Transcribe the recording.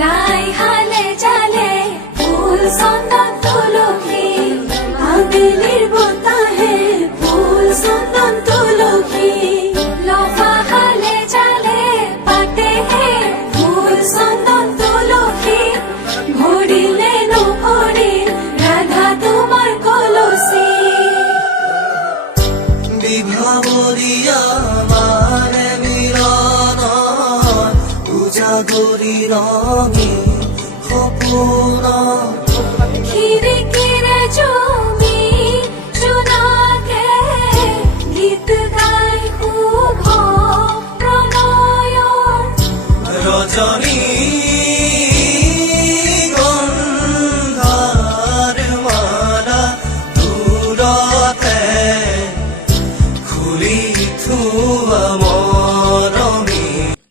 লাই হালে জালে ফুল চন্দন তুলসী আবেলির বতাহে ফুল চন্দন তুলসী লফা হালে জালে পাতে হে ফুল চন্দন তুলসী ভরিলে নভরিল রাধা তোমার কলসী বিভাবরিয়া মানে মিলন উজাগরি রঙে সপোন খিৰিকীৰে জমি জোনাকে গীত গাই শুভ প্ৰণয়ৰ রজনী